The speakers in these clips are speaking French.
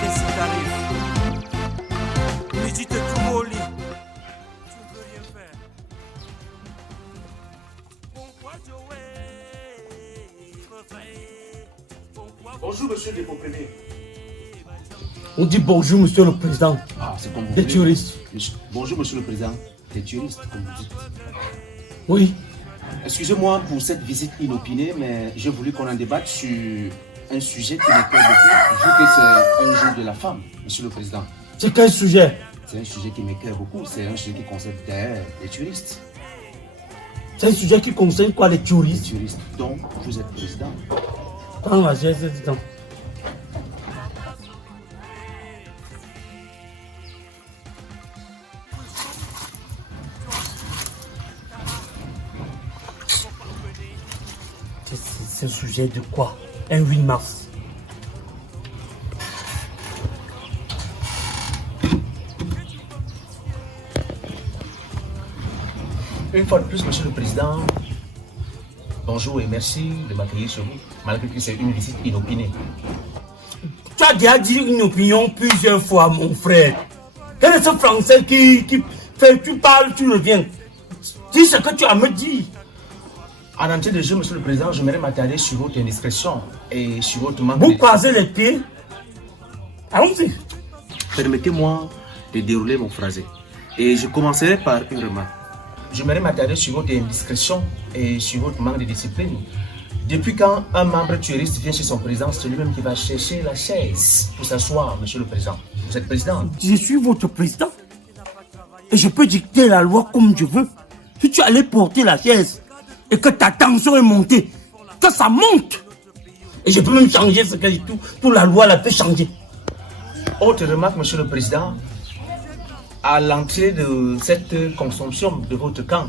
qu'est-ce qui t'arrive? Midi te trouve au lit. Tu ne peux rien faire. Bonjour, monsieur le dépôt-premier. On dit bonjour, monsieur le président. Ah, c'est comme vous Des voulez. tueristes. Bonjour, monsieur le président. Des tueristes, comme vous dites. Oui. Excusez-moi pour cette visite inopinée, mais j'ai voulu qu'on en débatte sur un sujet qui me plaît beaucoup, vu que c'est un jour de la femme, monsieur le président. C'est quel sujet? C'est un sujet qui m'éclaire beaucoup, c'est un sujet qui concerne les tueristes. C'est un sujet qui concerne quoi, les Les tueristes? tueristes, donc vous êtes président. Prends la chaise, c'est temps. C'est un sujet de quoi? Un 8 mars. Une fois de plus, monsieur le président, bonjour et merci de m'accueillir chez vous, malgré que c'est une visite inopinée. Tu as déjà dit une opinion plusieurs fois, mon frère. Quel est ce français qui fait, tu parles, tu reviens. Dis ce que tu as à me dire. En entier de jeu, monsieur le président, j'aimerais m'attarder sur votre indiscrétion et sur votre manque Vous de... croisez les pieds. Allons-y. Permettez-moi de dérouler mon phrasé. Et je commencerai par une remarque. J'aimerais m'attarder sur votre indiscrétion et sur votre manque de discipline. Depuis quand un membre tueriste vient chez son président, c'est lui-même qui va chercher la chaise pour s'asseoir, monsieur le président. Vous êtes président. Je suis votre président. Et je peux dicter la loi comme je veux. Si tu allais porter la chaise et que ta tension est montée, que ça monte. Et je peux même changer ce que tout la loi la peut changer. Autre remarque, monsieur le président. À l'entrée de cette consommation de votre camp,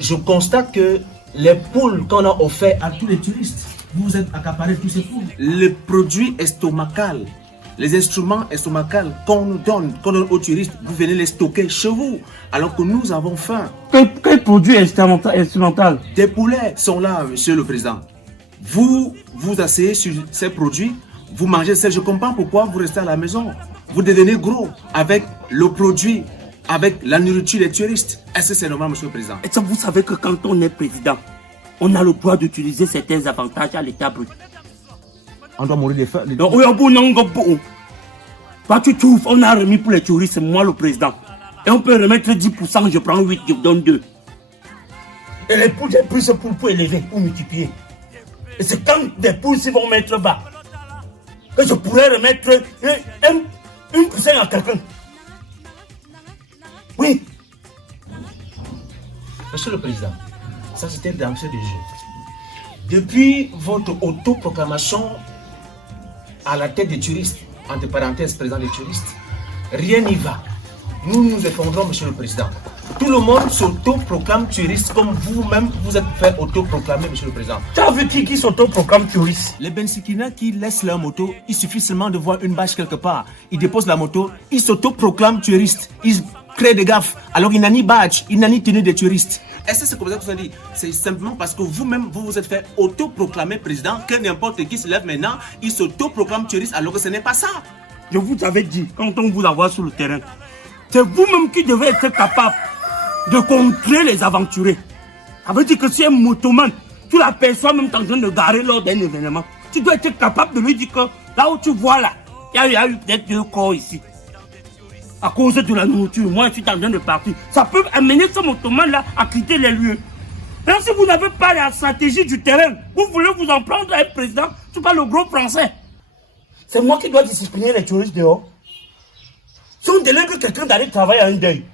je constate que les poules qu'on a offertes à tous les touristes, vous êtes accaparés tous ces poules. Les produits estomacaux, les instruments estomacaux qu'on nous donne, aux touristes, vous venez les stocker chez vous, alors que nous avons faim. Quel produit instrumental? Des poulets sont là, monsieur le président. Vous vous asseyez sur ces produits, vous mangez ça. Je comprends pourquoi vous restez à la maison. Vous devenez gros avec le produit, avec la nourriture des touristes. Est-ce que c'est normal, monsieur le président? Et ça, vous savez que quand on est président, on a le droit d'utiliser certains avantages à l'état brut. On doit mourir de faim. Donc, oui, toi, tu trouves, on a remis pour les touristes, c'est moi le président. Et on peut remettre 10%, je prends 8, je donne 2. Et les poules, j'ai pris ce poules pour élever, pour multiplier. Et c'est quand des poules s'y vont mettre bas que je pourrais remettre une poussée à quelqu'un. Oui. Monsieur le président, ça c'était d'entrée de jeu. Depuis votre autoproclamation à la tête des touristes, entre parenthèses président des touristes, rien n'y va. Nous nous effondrons, monsieur le président. Tout le monde s'autoproclame touriste comme vous-même vous êtes fait autoproclamer, monsieur le président. Tu as vu qui s'autoproclame touriste? Les Bensikina qui laissent leur moto, il suffit seulement de voir une bâche quelque part. Ils déposent la moto, ils s'autoproclament touristes. Ils créent des gaffes. Alors il n'a ni badge, il n'a ni tenue de touristes. Est-ce que c'est comme ça que vous avez dit? C'est simplement parce que vous-même, vous vous êtes fait autoproclamer président que n'importe qui se lève maintenant, il s'autoproclame touriste alors que ce n'est pas ça. Je vous avais dit, quand on vous envoie sur le terrain, c'est vous-même qui devez être capable de contrer les aventuriers. Ça veut dire que si un motoman, tu l'aperçois même en train de garer lors d'un événement, tu dois être capable de lui dire que là où tu vois là, il y a eu peut-être 2 corps ici. À cause de la nourriture, moi je suis en train de partir. Ça peut amener ce motoman là à quitter les lieux. Même si vous n'avez pas la stratégie du terrain, vous voulez vous en prendre à un président, tu parles le gros français. C'est moi qui dois discipliner les touristes dehors. Si on délègue quelqu'un d'aller travailler à un deuil,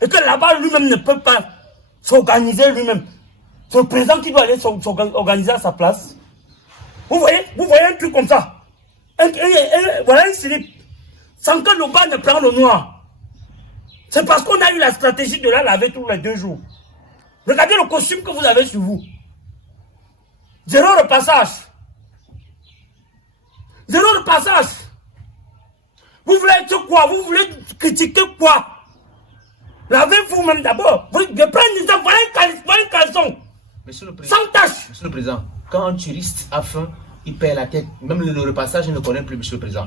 et que là-bas lui-même ne peut pas s'organiser lui-même, c'est le président qui doit aller s'organiser à sa place. Vous voyez un truc comme ça. Voilà un slip. Sans que le bas ne prenne le noir. C'est parce qu'on a eu la stratégie de la laver tous les 2 jours. Regardez le costume que vous avez sur vous. 0 repassage. 0 repassage. Vous voulez être quoi? Vous voulez critiquer quoi? Lavez vous-même d'abord. Vous prenez un caleçon. Sans tache. Monsieur le président, quand un touriste a faim, il perd la tête. Même le repassage, il ne connaît plus, monsieur le président.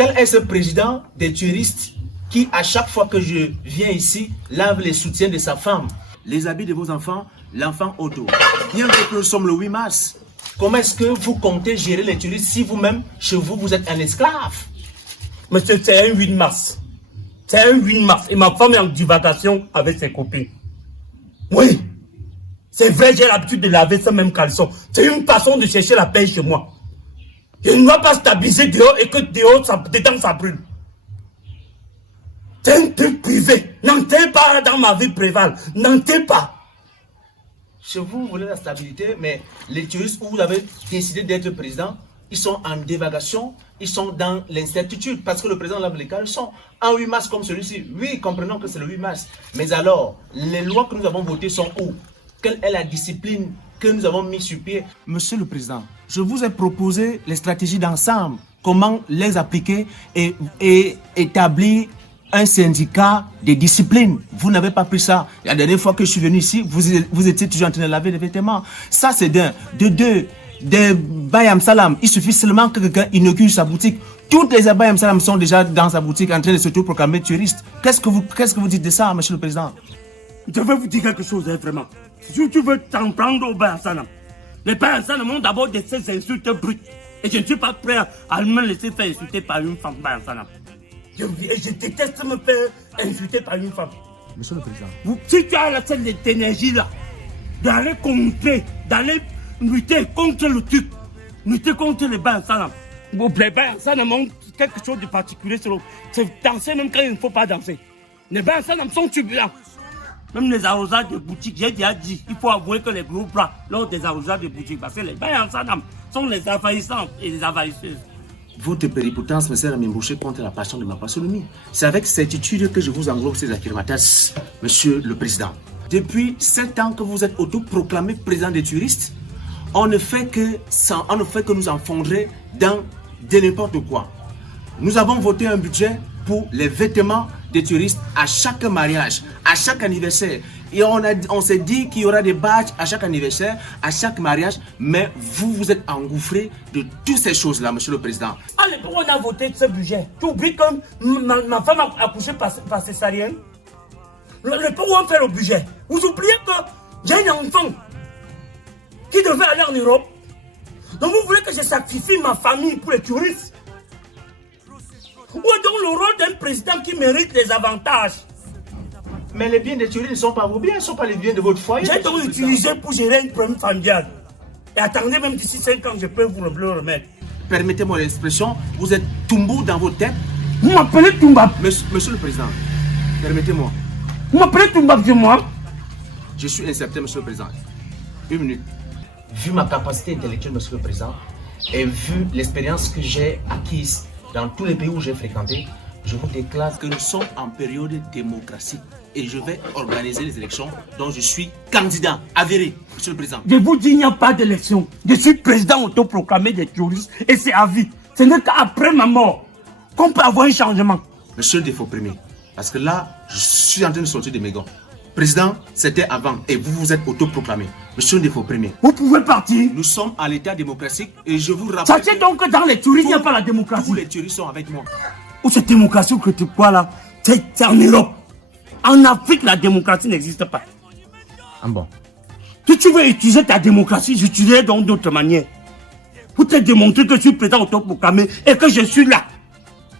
Quel est ce président des tueristes qui, à chaque fois que je viens ici, lave les soutiens de sa femme, les habits de vos enfants, l'enfant auto? Bien que nous sommes le 8 mars, comment est-ce que vous comptez gérer les tueristes si vous-même, chez vous, vous êtes un esclave? Monsieur, c'est un 8 mars. C'est un 8 mars. Et ma femme est en divagation avec ses copines. Oui. C'est vrai, j'ai l'habitude de laver ce même caleçon. C'est une façon de chercher la paix chez moi. Je ne dois pas stabiliser dehors et que dehors, dedans, ça brûle. C'est un truc privé. N'entrez pas dans ma vie privée. N'entrez pas. Chez vous, vous voulez la stabilité, mais les tueristes où vous avez décidé d'être président, ils sont en dévagation, ils sont dans l'incertitude, parce que le président lave les caleçons. En 8 mars comme celui-ci, oui, comprenons que c'est le 8 mars. Mais alors, les lois que nous avons votées sont où? Quelle est la discipline que nous avons mis sur pied? Monsieur le Président, je vous ai proposé les stratégies d'ensemble, comment les appliquer et établir un syndicat de discipline. Vous n'avez pas pris ça. La dernière fois que je suis venu ici, vous étiez toujours en train de laver les vêtements. Ça, c'est d'un. De deux, des Bayam Salam, il suffit seulement que quelqu'un inaugure sa boutique. Toutes les Bayam Salam sont déjà dans sa boutique en train de se proclamer tueristes. Qu'est-ce que vous dites de ça, Monsieur le Président? Je vais vous dire quelque chose, hein, vraiment. Si tu veux t'en prendre au Bayam Salam, les Bayam Salam m'ont d'abord de ces insultes brutes. Et je ne suis pas prêt à me laisser faire insulter par une femme Bayam Salam. Je déteste me faire insulter par une femme. Monsieur le Président. Si tu as cette énergie-là, d'aller contrer, d'aller lutter contre le truc, lutter contre les Bayam Salam. Les Bayam Salam ont quelque chose de particulier sur eux. C'est danser même quand il ne faut pas danser. Les Bayam Salam sont turbulents. Même les arrosages de boutique, j'ai déjà dit, il faut avouer que les gros bras lors des arrosages de boutique, parce que les Bayam Salam sont les envahissants et les envahisseuses. Votre péripotence me sert à m'embaucher contre la passion de ma passonomie. C'est avec certitude que je vous englobe ces affirmations, Monsieur le Président. Depuis 7 ans que vous êtes autoproclamé président des tueristes, on ne fait que nous enfondrer dans de n'importe quoi. Nous avons voté un budget pour les vêtements des tueristes à chaque mariage, à chaque anniversaire. Et on s'est dit qu'il y aura des badges à chaque anniversaire, à chaque mariage, mais vous êtes engouffré de toutes ces choses-là, Monsieur le Président. À l'époque, on a voté ce budget. Tu oublies que ma femme a accouché par césarienne. L'époque où on fait le budget, vous oubliez que j'ai un enfant qui devait aller en Europe. Donc vous voulez que je sacrifie ma famille pour les touristes? Où est donc le rôle d'un président qui mérite les avantages? Mais les biens des tueristes ne sont pas vos biens, ne sont pas les biens de votre foyer. J'ai donc utilisé pour gérer une première familiale. Et attendez, même d'ici 5 ans, je peux vous le remettre. Permettez-moi l'expression, vous êtes Toumbo dans votre tête. Vous m'appelez Toumba. Monsieur le Président, permettez-moi. Vous m'appelez Toumba chez moi? Je suis incertain, Monsieur le Président. 1 minute. Vu ma capacité intellectuelle, Monsieur le Président, et vu l'expérience que j'ai acquise dans tous les pays où j'ai fréquenté, je vous déclare que nous sommes en période démocratique et je vais organiser les élections dont je suis candidat avéré, Monsieur le Président. Je vous dis, il n'y a pas d'élection. Je suis président autoproclamé des touristes et c'est à vie. Ce n'est qu'après ma mort qu'on peut avoir un changement. Monsieur Défaut Premier, parce que là, je suis en train de sortir de mes gants. Président, c'était avant et vous vous êtes autoproclamé. Monsieur Défaut Premier. Vous pouvez partir. Nous sommes à l'état démocratique et je vous rappelle. Sachez donc que dans les touristes, il n'y a pas la démocratie. Tous les touristes sont avec moi. Où cette démocratie que tu crois là, c'est en Europe. En Afrique, la démocratie n'existe pas. Ah bon? Si tu veux utiliser ta démocratie, j'utiliserai donc d'autres manières. Pour te démontrer que je suis président autoproclamé et que je suis là.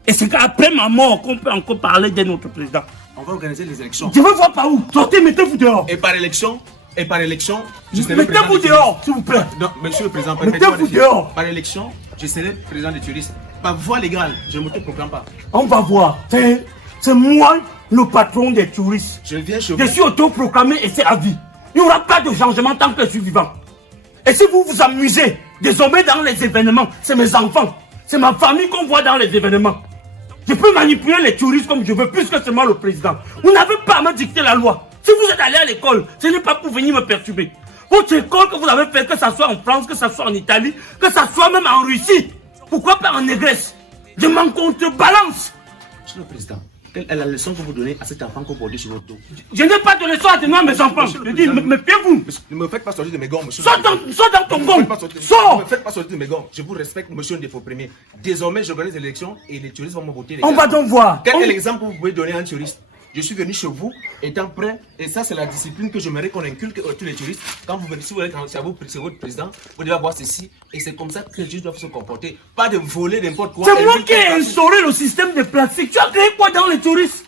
Et c'est qu'après ma mort qu'on peut encore parler de notre président. On va organiser les élections. Je veux voir par où. Sortez, mettez-vous dehors. Et par élection, je serai mettez-vous dehors, s'il vous plaît. Non, Monsieur le Président, mettez-vous dehors. Par élection, je serai président des tueristes. Par voie légale, je ne m'autoproclame pas. On va voir. C'est moi le patron des touristes. Je viens chez vous. Je suis autoproclamé et c'est à vie. Il n'y aura pas de changement tant que je suis vivant. Et si vous vous amusez désormais dans les événements, c'est mes enfants, c'est ma famille qu'on voit dans les événements. Je peux manipuler les touristes comme je veux puisque c'est moi le président. Vous n'avez pas à me dicter la loi. Si vous êtes allé à l'école, ce n'est pas pour venir me perturber. Votre école que vous avez fait, que ce soit en France, que ce soit en Italie, que ce soit même en Russie, pourquoi pas en Négresse? Je m'en contrebalance. Monsieur le Président, quelle est la leçon que vous donnez à cet enfant que vous portez sur votre dos? Je n'ai pas de leçon à donner à mes enfants. Je dis, méfiez-vous. Ne me faites pas sortir de mes gants, monsieur. Sors dans ton gond. Ne me faites pas sortir de mes gants. Je vous respecte, monsieur Ndefo Premier. Désormais, j'organise l'élection et les touristes vont me voter. On va donc voir. Quel est l'exemple que vous pouvez donner à un touriste? Je suis venu chez vous, étant prêt, et ça c'est la discipline que j'aimerais qu'on inculque à tous les touristes. Quand vous venez, si vous êtes chez votre président, vous devez avoir ceci, et c'est comme ça que les touristes doivent se comporter. Pas de voler n'importe quoi. C'est moi qui ai instauré le système de plastique. Tu as créé quoi dans les touristes?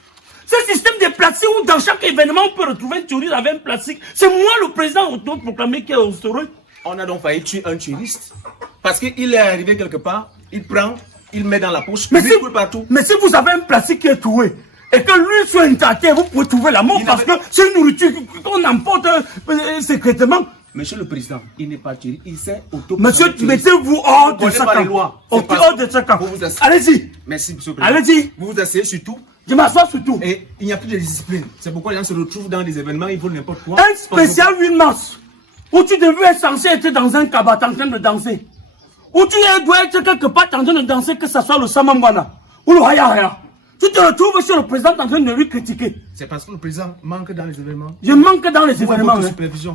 Ce système de plastique où dans chaque événement on peut retrouver un touriste avec un plastique. C'est moi le président autoproclamé qui a instauré. On a donc failli tuer un touriste parce qu'il est arrivé quelque part, il prend, il met dans la poche, mais partout. Mais si vous avez un plastique qui est troué, et que lui soit intact, vous pouvez trouver la mort parce que c'est une nourriture qu'on emporte secrètement. Monsieur le Président, il n'est pas tué, il s'est auto. Monsieur, mettez-vous hors de ce camp. Hors de ce camp. Allez-y. Merci, monsieur le Président. Allez-y. Vous vous asseyez sur tout. Je m'assois sur tout. Et il n'y a plus de discipline. C'est pourquoi les gens se retrouvent dans des événements, ils volent n'importe quoi. Un spécial 8 mars, où tu devais être censé être dans un cabaret en train de danser. Où tu dois être quelque part en train de danser, que ce soit le Samambana ou le Haya Haya. Tu te retrouves sur le président en train de lui critiquer. C'est parce que le président manque dans les événements. Je manque dans les événements.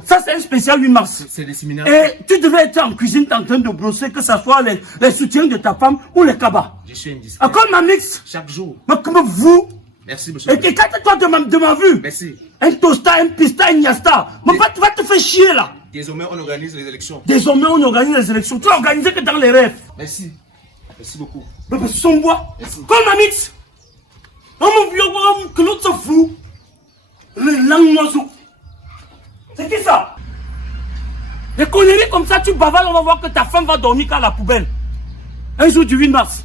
Ça, c'est un spécial 8 mars. C'est des séminaires. Et tu devais être en cuisine en train de brosser, que ce soit les soutiens de ta femme ou les cabas. Je suis indiscret. Encore ma mix. Chaque jour. Mais comme vous. Merci, monsieur. Et écarte-toi de ma vue. Merci. Un tosta, un pista, un yasta. Mais tu vas te faire chier là. Désormais, on organise les élections. Désormais, on organise les élections. Tu l'as organisé que dans les rêves. Merci. Merci beaucoup. Mais parce que son bois. Merci. Comme ma mix. On me vieux, que l'autre se fout. Le langue-oiseau. C'est qui ça? Des conneries comme ça, tu bavales, on va voir que ta femme va dormir qu'à la poubelle. Un jour du 8 mars.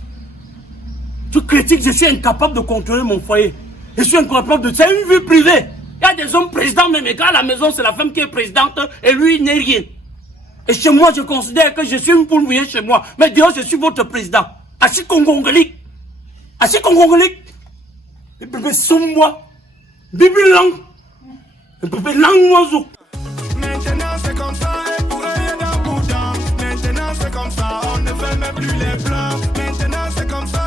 Tu critiques, je suis incapable de contrôler mon foyer. Je suis incapable de... C'est une vie privée. Il y a des hommes présidents, même et à la maison, c'est la femme qui est présidente et lui, il n'est rien. Et chez moi, je considère que je suis une poule mouillée chez moi. Mais dehors, je suis votre président. Assis Congongolique. Assis Congongolique. Et bébé sombre. Bibi lang. Et bébé lang oiseau. Maintenant c'est comme ça et pour rien d'un bout. Maintenant c'est comme ça, on ne fait même plus les plans. Maintenant c'est comme ça.